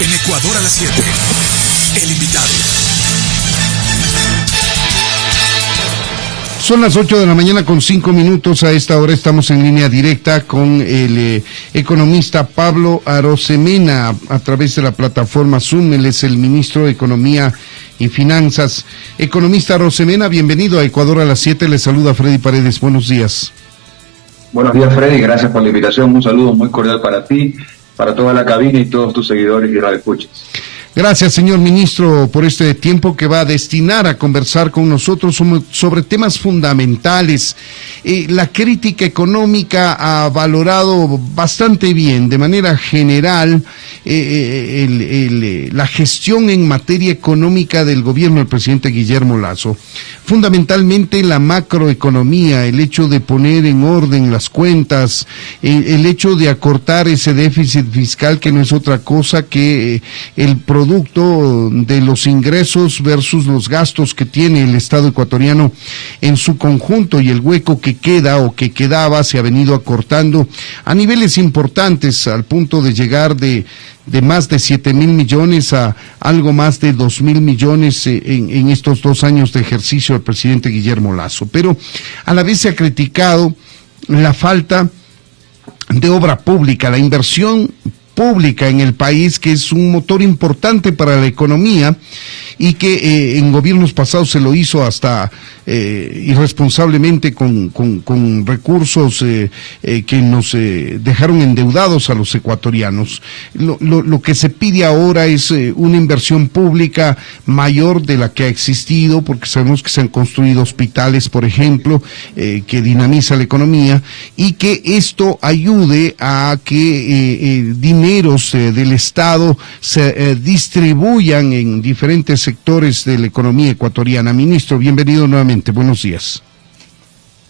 En Ecuador a las 7. El invitado. Son las 8 de la mañana con 5 minutos. A esta hora estamos en línea directa con el economista Pablo Arosemena a través de la plataforma Zoom. Él es el ministro de Economía y Finanzas. Economista Arosemena, bienvenido a Ecuador a las 7. Le saluda Freddy Paredes. Buenos días. Buenos días, Freddy. Gracias por la invitación. Un saludo muy cordial para ti, para toda la cabina y todos tus seguidores y radioescuchas. Gracias, señor ministro, por este tiempo que va a destinar a conversar con nosotros sobre temas fundamentales. La crítica económica ha valorado bastante bien, de manera general, la gestión en materia económica del gobierno del presidente Guillermo Lasso. Fundamentalmente la macroeconomía, el hecho de poner en orden las cuentas, el hecho de acortar ese déficit fiscal que no es otra cosa que el producto de los ingresos versus los gastos que tiene el Estado ecuatoriano en su conjunto, y el hueco que queda o que quedaba se ha venido acortando a niveles importantes, al punto de llegar de más de 7.000 millones a algo más de 2.000 millones en estos 2 años de ejercicio del presidente Guillermo Lasso. Pero a la vez se ha criticado la falta de obra pública, la inversión pública en el país, que es un motor importante para la economía y que en gobiernos pasados se lo hizo hasta irresponsablemente con recursos que nos dejaron endeudados a los ecuatorianos. Lo que se pide ahora es una inversión pública mayor de la que ha existido, porque sabemos que se han construido hospitales, por ejemplo, que dinamiza la economía, y que esto ayude a que dineros del Estado se distribuyan en diferentes sectores de la economía ecuatoriana. Ministro, bienvenido nuevamente. Buenos días.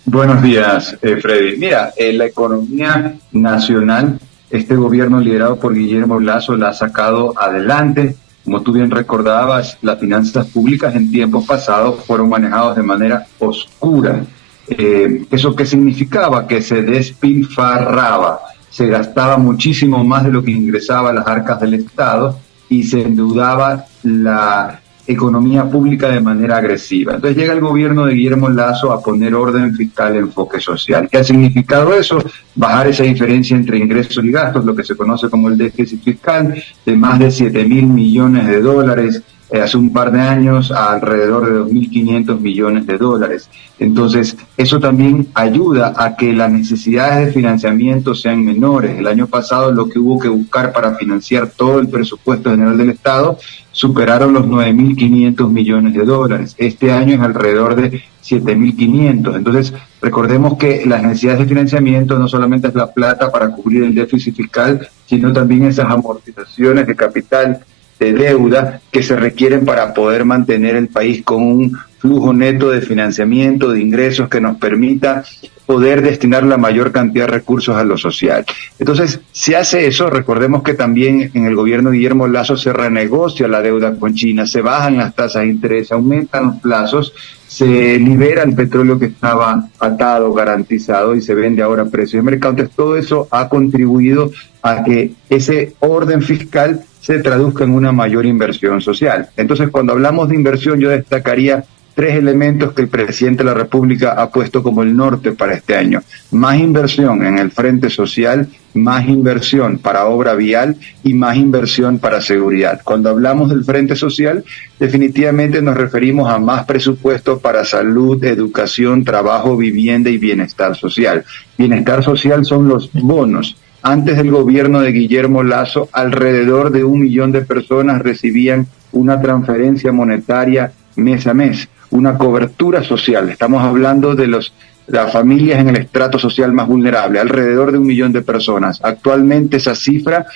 Buenos días, Freddy. Mira, la economía nacional, este gobierno liderado por Guillermo Lasso la ha sacado adelante. Como tú bien recordabas, las finanzas públicas en tiempos pasados fueron manejadas de manera oscura. ¿Eso qué significaba? Que se despilfarraba, se gastaba muchísimo más de lo que ingresaba a las arcas del Estado y se endeudaba la economía pública de manera agresiva. Entonces llega el gobierno de Guillermo Lasso a poner orden fiscal y enfoque social. ¿Qué ha significado eso? Bajar esa diferencia entre ingresos y gastos, lo que se conoce como el déficit fiscal, de más de 7.000 millones de dólares, hace un par de años a alrededor de 2.500 millones de dólares. Entonces, eso también ayuda a que las necesidades de financiamiento sean menores. El año pasado lo que hubo que buscar para financiar todo el presupuesto general del Estado superaron los 9.500 millones de dólares. Este año es alrededor de 7.500. Entonces, recordemos que las necesidades de financiamiento no solamente es la plata para cubrir el déficit fiscal, sino también esas amortizaciones de capital, de deuda que se requieren para poder mantener el país con un flujo neto de financiamiento, de ingresos que nos permita poder destinar la mayor cantidad de recursos a lo social. Entonces, si hace eso, recordemos que también en el gobierno de Guillermo Lasso se renegocia la deuda con China, se bajan las tasas de interés, aumentan los plazos, se libera el petróleo que estaba atado, garantizado, y se vende ahora a precio de mercado. Entonces, todo eso ha contribuido a que ese orden fiscal se traduzca en una mayor inversión social. Entonces, cuando hablamos de inversión, yo destacaría 3 elementos que el presidente de la República ha puesto como el norte para este año. Más inversión en el frente social, más inversión para obra vial y más inversión para seguridad. Cuando hablamos del frente social, definitivamente nos referimos a más presupuesto para salud, educación, trabajo, vivienda y bienestar social. Bienestar social son los bonos. Antes del gobierno de Guillermo Lasso, alrededor de 1 millón de personas recibían una transferencia monetaria mes a mes, una cobertura social. Estamos hablando de las familias en el estrato social más vulnerable, alrededor de 1 millón de personas. Actualmente esa cifra,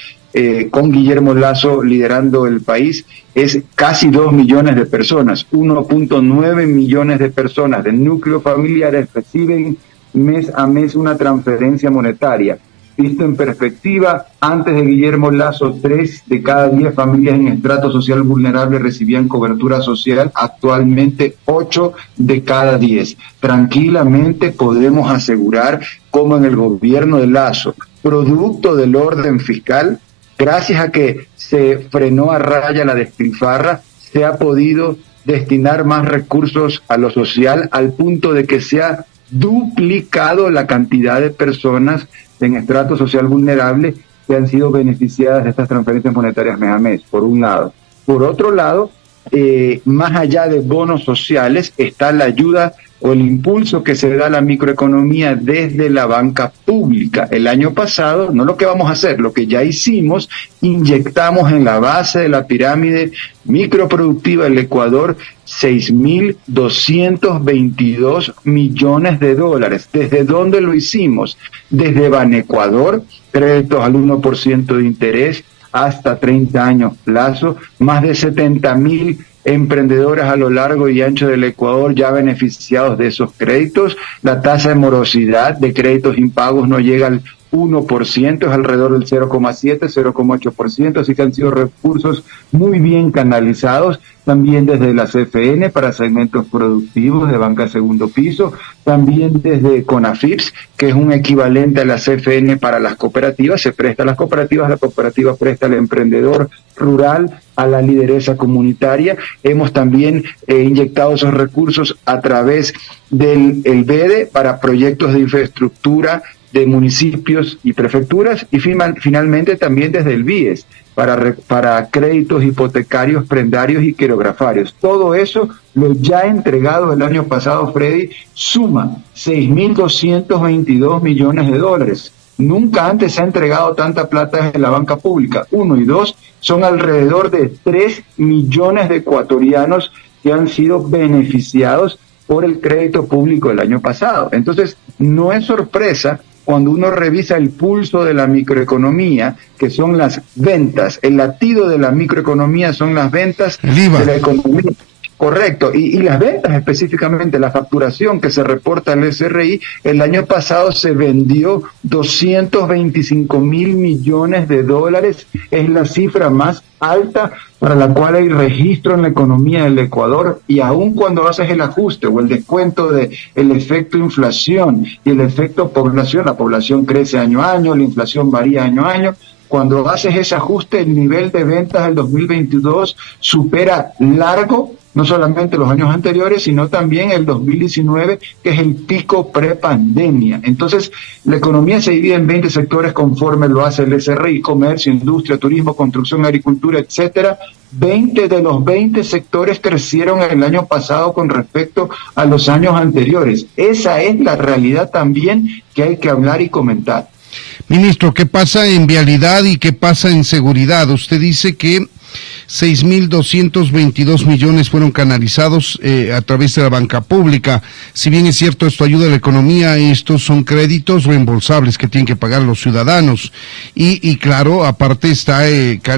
con Guillermo Lasso liderando el país, es casi 2 millones de personas. 1.9 millones de personas de núcleos familiares reciben mes a mes una transferencia monetaria. Visto en perspectiva, antes de Guillermo Lasso, 3 de cada 10 familias en estrato social vulnerable recibían cobertura social, actualmente 8 de cada 10. Tranquilamente podemos asegurar, como en el gobierno de Lasso, producto del orden fiscal, Gracias a que se frenó a raya la despilfarra, se ha podido destinar más recursos a lo social, al punto de que se ha duplicado la cantidad de personas en estrato social vulnerable que han sido beneficiadas de estas transferencias monetarias mes a mes, por un lado. Por otro lado, más allá de bonos sociales, está la ayuda o el impulso que se da a la microeconomía desde la banca pública. El año pasado, no lo que vamos a hacer, lo que ya hicimos, inyectamos en la base de la pirámide microproductiva del Ecuador 6.222 millones de dólares. ¿Desde dónde lo hicimos? Desde Banecuador, créditos al 1% de interés hasta 30 años plazo, más de 70.000 emprendedoras a lo largo y ancho del Ecuador ya beneficiados de esos créditos. La tasa de morosidad de créditos impagos no llega al 1%, es alrededor del 0,7, 0,8%, así que han sido recursos muy bien canalizados, también desde la CFN para segmentos productivos de banca segundo piso, también desde CONAFIPS, que es un equivalente a la CFN para las cooperativas, se presta a las cooperativas, la cooperativa presta al emprendedor rural, a la lideresa comunitaria. Hemos también inyectado esos recursos a través del BEDE para proyectos de infraestructura de municipios y prefecturas, y finalmente también desde el BIES para créditos hipotecarios, prendarios y quirografarios. Todo eso, lo ya entregado el año pasado, Freddy, suma 6.222 millones de dólares. Nunca antes se ha entregado tanta plata desde la banca pública. 1 y 2, son alrededor de 3 millones de ecuatorianos que han sido beneficiados por el crédito público del año pasado. Entonces, no es sorpresa cuando uno revisa el pulso de la microeconomía, que son las ventas. El latido de la microeconomía son las ventas de la economía. Correcto, y las ventas específicamente, la facturación que se reporta en el SRI, el año pasado se vendió 225.000 millones de dólares, es la cifra más alta para la cual hay registro en la economía del Ecuador, y aun cuando haces el ajuste o el descuento de el efecto inflación y el efecto población, la población crece año a año, la inflación varía año a año. Cuando haces ese ajuste, el nivel de ventas del 2022 supera largo no solamente los años anteriores, sino también el 2019, que es el pico prepandemia. Entonces, la economía se divide en 20 sectores conforme lo hace el SRI: comercio, industria, turismo, construcción, agricultura, etcétera. 20 de los 20 sectores crecieron el año pasado con respecto a los años anteriores. Esa es la realidad también que hay que hablar y comentar. Ministro, ¿qué pasa en vialidad y qué pasa en seguridad? Usted dice que 6.222 millones fueron canalizados a través de la banca pública. Si bien es cierto, esto ayuda a la economía, estos son créditos reembolsables que tienen que pagar los ciudadanos. Y claro, aparte está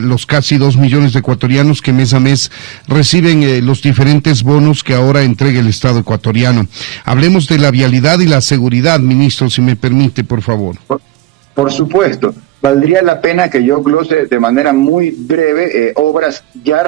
los casi 2 millones de ecuatorianos que mes a mes reciben los diferentes bonos que ahora entrega el Estado ecuatoriano. Hablemos de la vialidad y la seguridad, ministro, si me permite, por favor. Por supuesto. Valdría la pena que yo glose de manera muy breve obras ya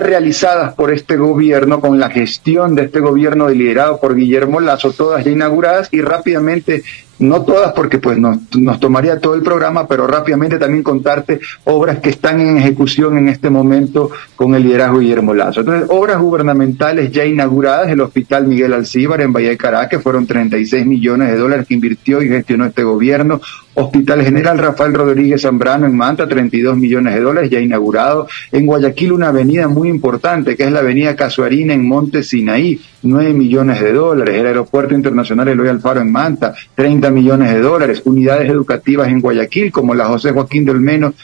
realizadas por este gobierno, con la gestión de este gobierno liderado por Guillermo Lasso, todas ya inauguradas, y rápidamente, no todas porque pues nos tomaría todo el programa, pero rápidamente también contarte obras que están en ejecución en este momento con el liderazgo de Guillermo Lasso. Entonces, obras gubernamentales ya inauguradas: el Hospital Miguel Alcíbar en Valle de Caracas, que fueron 36 millones de dólares que invirtió y gestionó este gobierno. Hospital General Rafael Rodríguez Zambrano en Manta, 32 millones de dólares ya inaugurado. En Guayaquil, una avenida muy importante, que es la avenida Casuarina en Monte Sinaí, 9 millones de dólares. El Aeropuerto Internacional Eloy Alfaro en Manta, 30 millones de dólares. Unidades educativas en Guayaquil, como la José Joaquín de Olmedo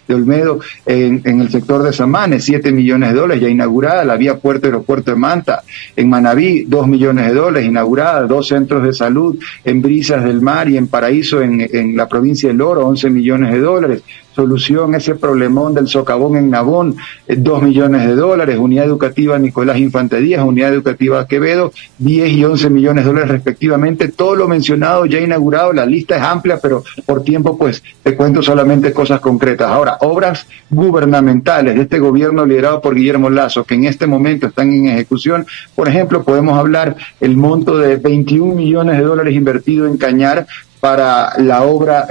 en el sector de Samanes, 7 millones de dólares ya inaugurada. La vía Puerto-Aeropuerto de Manta. En Manabí, 2 millones de dólares inaugurada. 2 centros de salud en Brisas del Mar y en Paraíso, en la provincia del Oro, 11 millones de dólares. Solución ese problemón del socavón en Nabón, 2 millones de dólares. Unidad educativa Nicolás Infante Díaz, unidad educativa Quevedo, 10 y 11 millones de dólares respectivamente. Todo lo mencionado ya inaugurado. La lista es amplia, pero por tiempo pues te cuento solamente cosas concretas. Ahora, obras gubernamentales de este gobierno liderado por Guillermo Lasso, que en este momento están en ejecución. Por ejemplo, podemos hablar el monto de 21 millones de dólares invertido en Cañar para la obra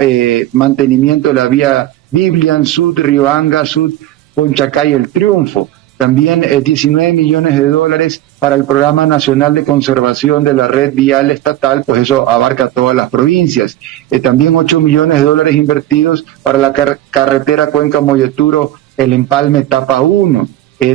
mantenimiento de la vía Biblian Sud, Riobanga Sud, Conchacay, El Triunfo. También 19 millones de dólares para el Programa Nacional de Conservación de la Red Vial Estatal, pues eso abarca todas las provincias. También 8 millones de dólares invertidos para la carretera Cuenca-Molleturo, El Empalme, etapa 1.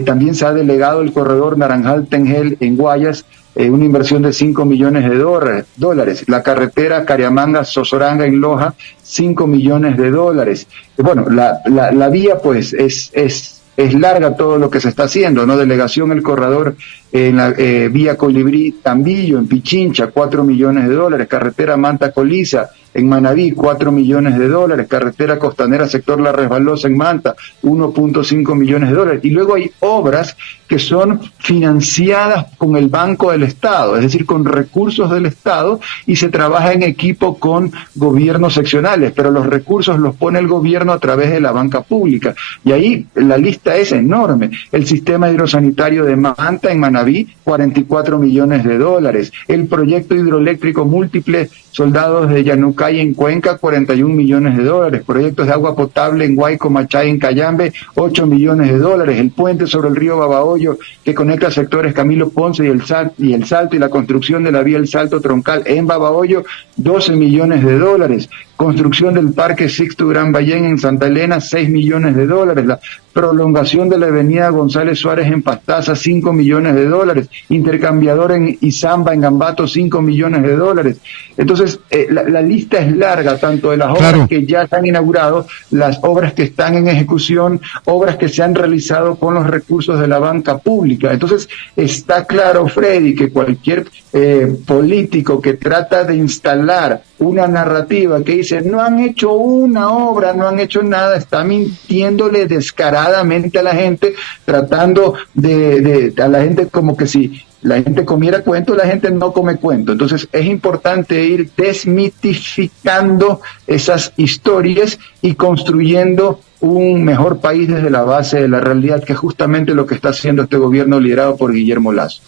También se ha delegado el corredor Naranjal-Tengel en Guayas, una inversión de 5 millones de dólares. La carretera Cariamanga-Sosoranga en Loja, 5 millones de dólares. Bueno, la vía pues es larga todo lo que se está haciendo, ¿no? Delegación El Corredor en la vía Colibrí Tambillo, en Pichincha, 4 millones de dólares. Carretera Manta-Coliza en Manabí, 4 millones de dólares. Carretera costanera sector La Resbalosa en Manta, 1.5 millones de dólares. Y luego hay obras que son financiadas con el Banco del Estado, es decir, con recursos del Estado, y se trabaja en equipo con gobiernos seccionales, pero los recursos los pone el gobierno a través de la banca pública. Y ahí la lista es enorme. El sistema hidrosanitario de Manta en Manabí, 44 millones de dólares. El proyecto hidroeléctrico múltiple Soldados de Yanucay en Cuenca, 41 millones de dólares. Proyectos de agua potable en Guayco, Machay, en Cayambe, 8 millones de dólares. El puente sobre el río Babahoyo que conecta sectores Camilo Ponce y el Salto, y la construcción de la vía El Salto troncal en Babahoyo, 12 millones de dólares. Construcción del Parque Sixto Gran Ballén en Santa Elena, 6 millones de dólares. La prolongación de la avenida González Suárez en Pastaza, 5 millones de dólares. Intercambiador en Izamba, en Gambato, 5 millones de dólares. Entonces, la lista es larga, tanto de las obras que ya se han inaugurado, las obras que están en ejecución, obras que se han realizado con los recursos de la banca pública. Entonces, está claro, Freddy, que cualquier político que trata de instalar una narrativa que dice no han hecho una obra, no han hecho nada, está mintiéndole descaradamente a la gente, tratando a la gente como que si la gente comiera cuento, la gente no come cuento. Entonces es importante ir desmitificando esas historias y construyendo un mejor país desde la base de la realidad, que es justamente lo que está haciendo este gobierno liderado por Guillermo Lasso.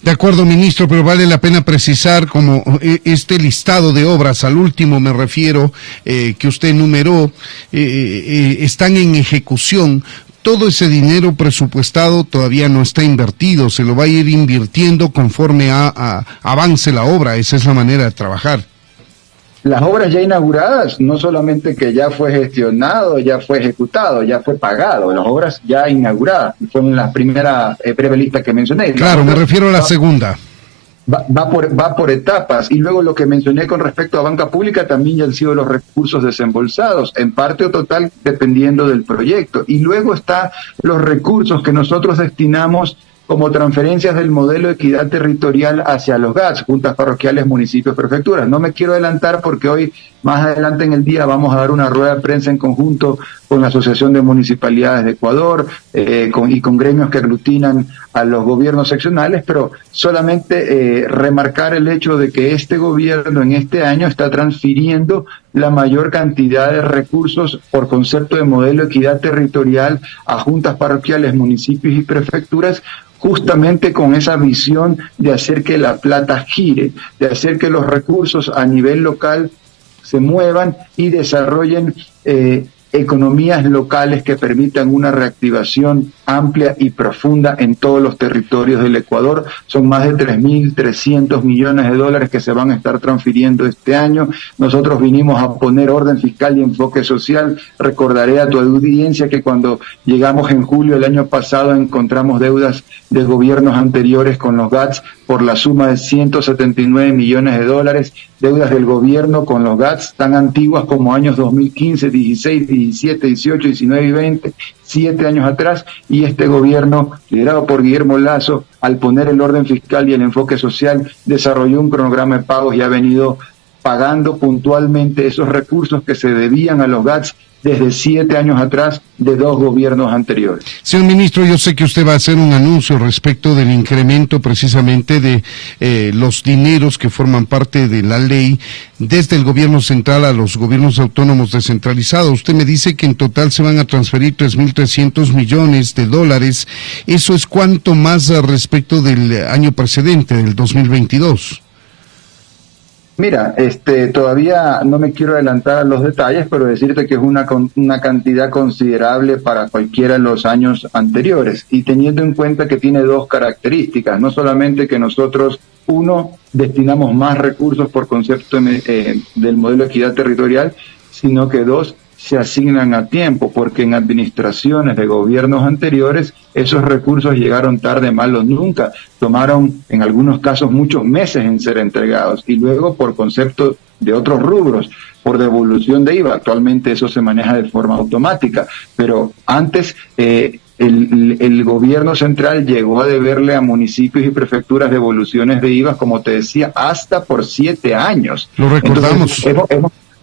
De acuerdo, ministro, pero vale la pena precisar como este listado de obras, al último me refiero, que usted enumeró, están en ejecución. Todo ese dinero presupuestado todavía no está invertido, se lo va a ir invirtiendo conforme avance la obra. Esa es la manera de trabajar. Las obras ya inauguradas, no solamente que ya fue gestionado, ya fue ejecutado, ya fue pagado, las obras ya inauguradas, fueron las primeras breve lista que mencioné. Claro, me refiero a la segunda. Va por etapas, y luego lo que mencioné con respecto a banca pública también ya han sido los recursos desembolsados, en parte o total dependiendo del proyecto, y luego está los recursos que nosotros destinamos como transferencias del modelo de equidad territorial hacia los GATS, juntas parroquiales, municipios, prefecturas. No me quiero adelantar porque hoy, más adelante en el día, vamos a dar una rueda de prensa en conjunto con la Asociación de Municipalidades de Ecuador y con gremios que aglutinan a los gobiernos seccionales, pero solamente remarcar el hecho de que este gobierno en este año está transfiriendo la mayor cantidad de recursos por concepto de modelo de equidad territorial a juntas parroquiales, municipios y prefecturas, justamente con esa visión de hacer que la plata gire, de hacer que los recursos a nivel local se muevan y desarrollen economías locales que permitan una reactivación amplia y profunda en todos los territorios del Ecuador. Son más de 3.300 millones de dólares que se van a estar transfiriendo este año. Nosotros vinimos a poner orden fiscal y enfoque social. Recordaré a tu audiencia que cuando llegamos en julio del año pasado encontramos deudas de gobiernos anteriores con los GATS por la suma de 179 millones de dólares, deudas del gobierno con los GATS tan antiguas como años 2015, 16, 17, 18, 19 y 20, 7 años atrás, y este gobierno, liderado por Guillermo Lasso, al poner el orden fiscal y el enfoque social, desarrolló un cronograma de pagos y ha venido pagando puntualmente esos recursos que se debían a los GATS desde 7 años atrás de 2 gobiernos anteriores. Señor ministro, yo sé que usted va a hacer un anuncio respecto del incremento precisamente de los dineros que forman parte de la ley desde el gobierno central a los gobiernos autónomos descentralizados. Usted me dice que en total se van a transferir 3.300 millones de dólares. ¿Eso es cuánto más respecto del año precedente, del 2022? Mira, todavía no me quiero adelantar a los detalles, pero decirte que es una cantidad considerable para cualquiera de los años anteriores, y teniendo en cuenta que tiene dos características: no solamente que nosotros, uno, destinamos más recursos por concepto del modelo de equidad territorial, sino que dos, se asignan a tiempo, porque en administraciones de gobiernos anteriores esos recursos llegaron tarde, mal o nunca, tomaron en algunos casos muchos meses en ser entregados, y luego por concepto de otros rubros, por devolución de IVA. Actualmente eso se maneja de forma automática, pero antes el gobierno central llegó a deberle a municipios y prefecturas devoluciones de IVA, como te decía, hasta por 7 años. Lo recordamos. Entonces,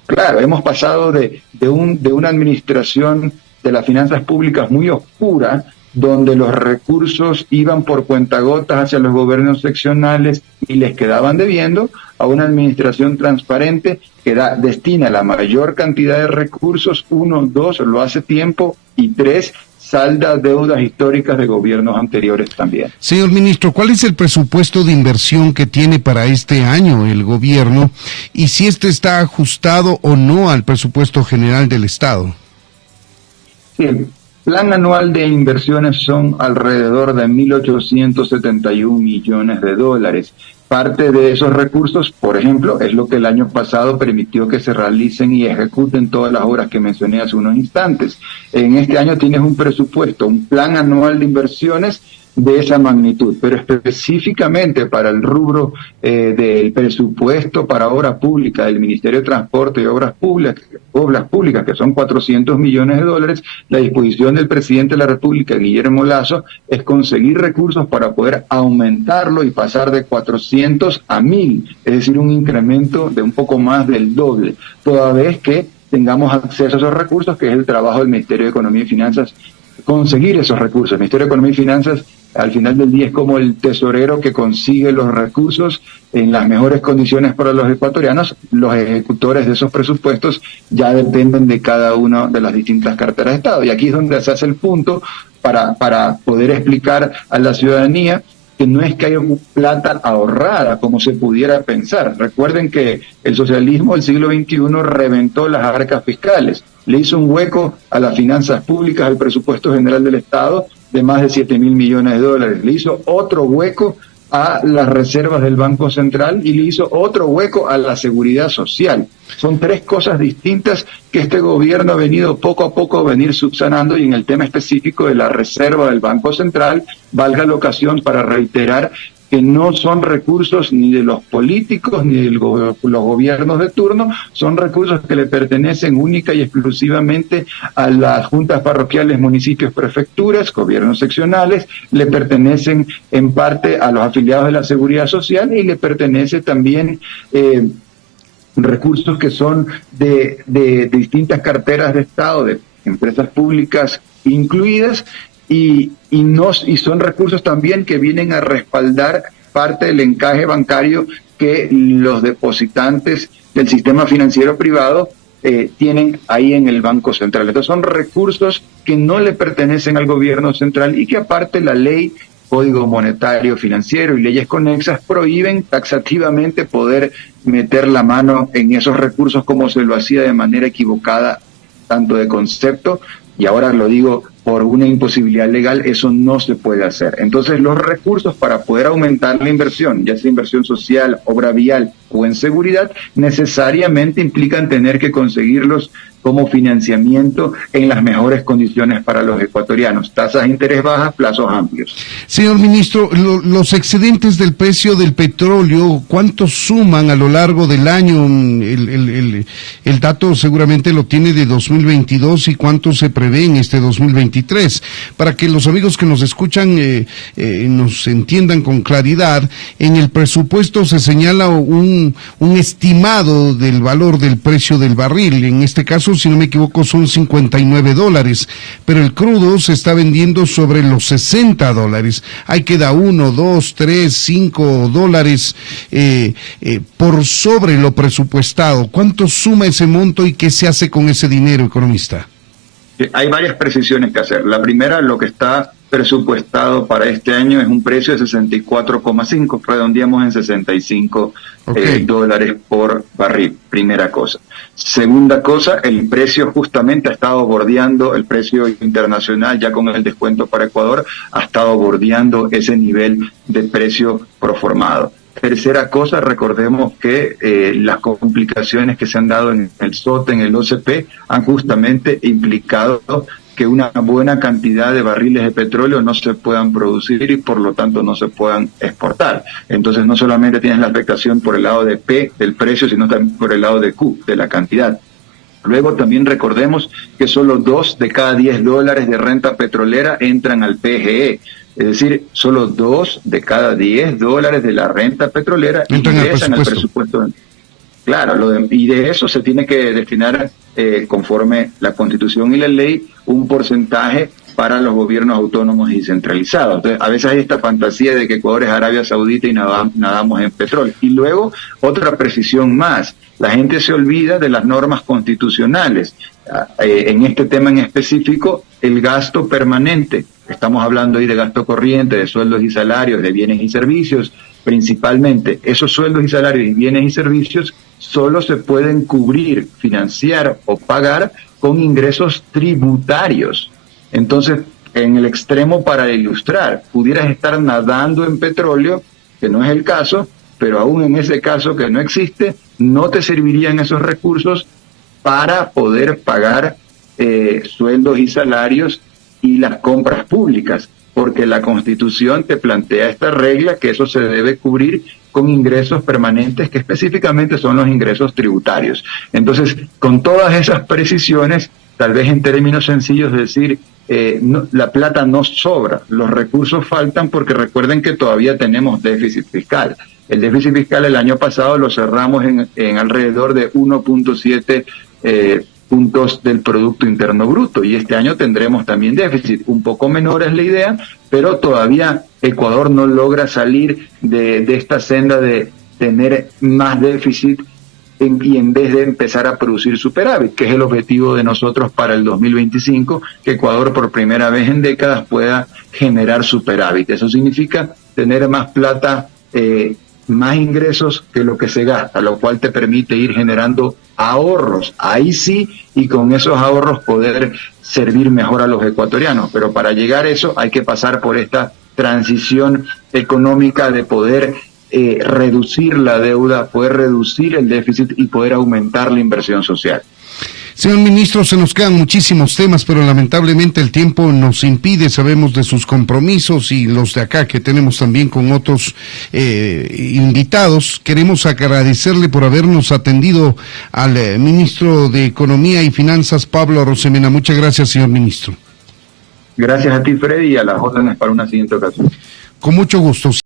claro, hemos pasado de una administración de las finanzas públicas muy oscura, donde los recursos iban por cuentagotas hacia los gobiernos seccionales y les quedaban debiendo, a una administración transparente que destina la mayor cantidad de recursos, 1, 2, lo hace tiempo, y 3, salda deudas históricas de gobiernos anteriores también. Señor ministro, ¿cuál es el presupuesto de inversión que tiene para este año el gobierno, y si está ajustado o no al presupuesto general del Estado? Sí, el plan anual de inversiones son alrededor de 1.871 millones de dólares. Parte de esos recursos, por ejemplo, es lo que el año pasado permitió que se realicen y ejecuten todas las obras que mencioné hace unos instantes. En este año tienes un presupuesto, un plan anual de inversiones de esa magnitud, pero específicamente para el rubro del presupuesto para obra pública del Ministerio de Transporte y Obras Públicas, que son 400 millones de dólares, la disposición del presidente de la República, Guillermo Lasso, es conseguir recursos para poder aumentarlo y pasar de 400 a 1.000, es decir, un incremento de un poco más del doble, toda vez que tengamos acceso a esos recursos, que es el trabajo del Ministerio de Economía y Finanzas, conseguir esos recursos. El Ministerio de Economía y Finanzas, al final del día, es como el tesorero que consigue los recursos en las mejores condiciones para los ecuatorianos. Los ejecutores de esos presupuestos ya dependen de cada una de las distintas carteras de Estado. Y aquí es donde se hace el punto para poder explicar a la ciudadanía que no es que haya plata ahorrada como se pudiera pensar. Recuerden que el socialismo del siglo XXI reventó las arcas fiscales, le hizo un hueco a las finanzas públicas, al presupuesto general del Estado de más de 7.000 millones de dólares, le hizo otro hueco a las reservas del Banco Central y le hizo otro hueco a la seguridad social. Son tres cosas distintas que este gobierno ha venido poco a poco a venir subsanando, y en el tema específico de la reserva del Banco Central, valga la ocasión para reiterar que no son recursos ni de los políticos ni de los gobiernos de turno, son recursos que le pertenecen única y exclusivamente a las juntas parroquiales, municipios, prefecturas, gobiernos seccionales, le pertenecen en parte a los afiliados de la Seguridad Social, y le pertenece también recursos que son de distintas carteras de Estado, de empresas públicas incluidas, y son recursos también que vienen a respaldar parte del encaje bancario que los depositantes del sistema financiero privado tienen ahí en el Banco Central. Entonces son recursos que no le pertenecen al gobierno central, y que aparte la ley, Código Monetario Financiero y leyes conexas prohíben taxativamente poder meter la mano en esos recursos como se lo hacía de manera equivocada, tanto de concepto, y ahora lo digo por una imposibilidad legal. Eso no se puede hacer. Entonces los recursos para poder aumentar la inversión, ya sea inversión social, obra vial o en seguridad, necesariamente implican tener que conseguirlos como financiamiento en las mejores condiciones para los ecuatorianos. Tasas de interés bajas, plazos amplios. Señor ministro, los excedentes del precio del petróleo, ¿cuánto suman a lo largo del año? El dato seguramente lo tiene de 2022, y cuánto se prevé en este 2023. Para que los amigos que nos escuchan nos entiendan con claridad, en el presupuesto se señala un estimado del valor del precio del barril. En este caso, si no me equivoco, son $59, pero el crudo se está vendiendo sobre los $60. Ahí queda $1, $2, $3, $5 por sobre lo presupuestado. ¿Cuánto suma ese monto y qué se hace con ese dinero, economista? Hay varias precisiones que hacer. La primera, lo que está presupuestado para este año es un precio de 64,5, redondeamos en 65 dólares por barril, primera cosa. Segunda cosa, el precio justamente ha estado bordeando, el precio internacional ya con el descuento para Ecuador, ha estado bordeando ese nivel de precio proformado. Tercera cosa, recordemos que las complicaciones que se han dado en el SOT, en el OCP, han justamente implicado que una buena cantidad de barriles de petróleo no se puedan producir y por lo tanto no se puedan exportar. Entonces no solamente tienes la afectación por el lado de P, del precio, sino también por el lado de Q, de la cantidad. Luego también recordemos que solo 2 de cada 10 dólares de renta petrolera entran al PGE. Es decir, solo 2 de cada 10 dólares de la renta petrolera ingresan al presupuesto. Claro, y de eso se tiene que destinar, conforme la Constitución y la ley, un porcentaje para los gobiernos autónomos y descentralizados. Entonces, a veces hay esta fantasía de que Ecuador es Arabia Saudita y nadamos en petróleo. Y luego, otra precisión más, la gente se olvida de las normas constitucionales. En este tema en específico, el gasto permanente. Estamos hablando ahí de gasto corriente, de sueldos y salarios, de bienes y servicios. Principalmente, esos sueldos y salarios y bienes y servicios solo se pueden cubrir, financiar o pagar con ingresos tributarios. Entonces, en el extremo, para ilustrar, pudieras estar nadando en petróleo, que no es el caso, pero aún en ese caso que no existe, no te servirían esos recursos para poder pagar sueldos y salarios y las compras públicas, porque la Constitución te plantea esta regla que eso se debe cubrir con ingresos permanentes, que específicamente son los ingresos tributarios. Entonces, con todas esas precisiones, tal vez en términos sencillos decir, la plata no sobra, los recursos faltan, porque recuerden que todavía tenemos déficit fiscal. El déficit fiscal el año pasado lo cerramos en alrededor de 1.7 puntos del Producto Interno Bruto, y este año tendremos también déficit, un poco menor es la idea, pero todavía Ecuador no logra salir de esta senda de tener más déficit y en vez de empezar a producir superávit, que es el objetivo de nosotros para el 2025, que Ecuador por primera vez en décadas pueda generar superávit. Eso significa tener más plata, más ingresos que lo que se gasta, lo cual te permite ir generando ahorros, ahí sí, y con esos ahorros poder servir mejor a los ecuatorianos. Pero para llegar a eso hay que pasar por esta transición económica de poder reducir la deuda, poder reducir el déficit y poder aumentar la inversión social. Señor ministro, se nos quedan muchísimos temas, pero lamentablemente el tiempo nos impide. Sabemos de sus compromisos y los de acá que tenemos también con otros invitados. Queremos agradecerle por habernos atendido al ministro de Economía y Finanzas, Pablo Arosemena. Muchas gracias, señor ministro. Gracias a ti, Freddy, y a las órdenes para una siguiente ocasión. Con mucho gusto.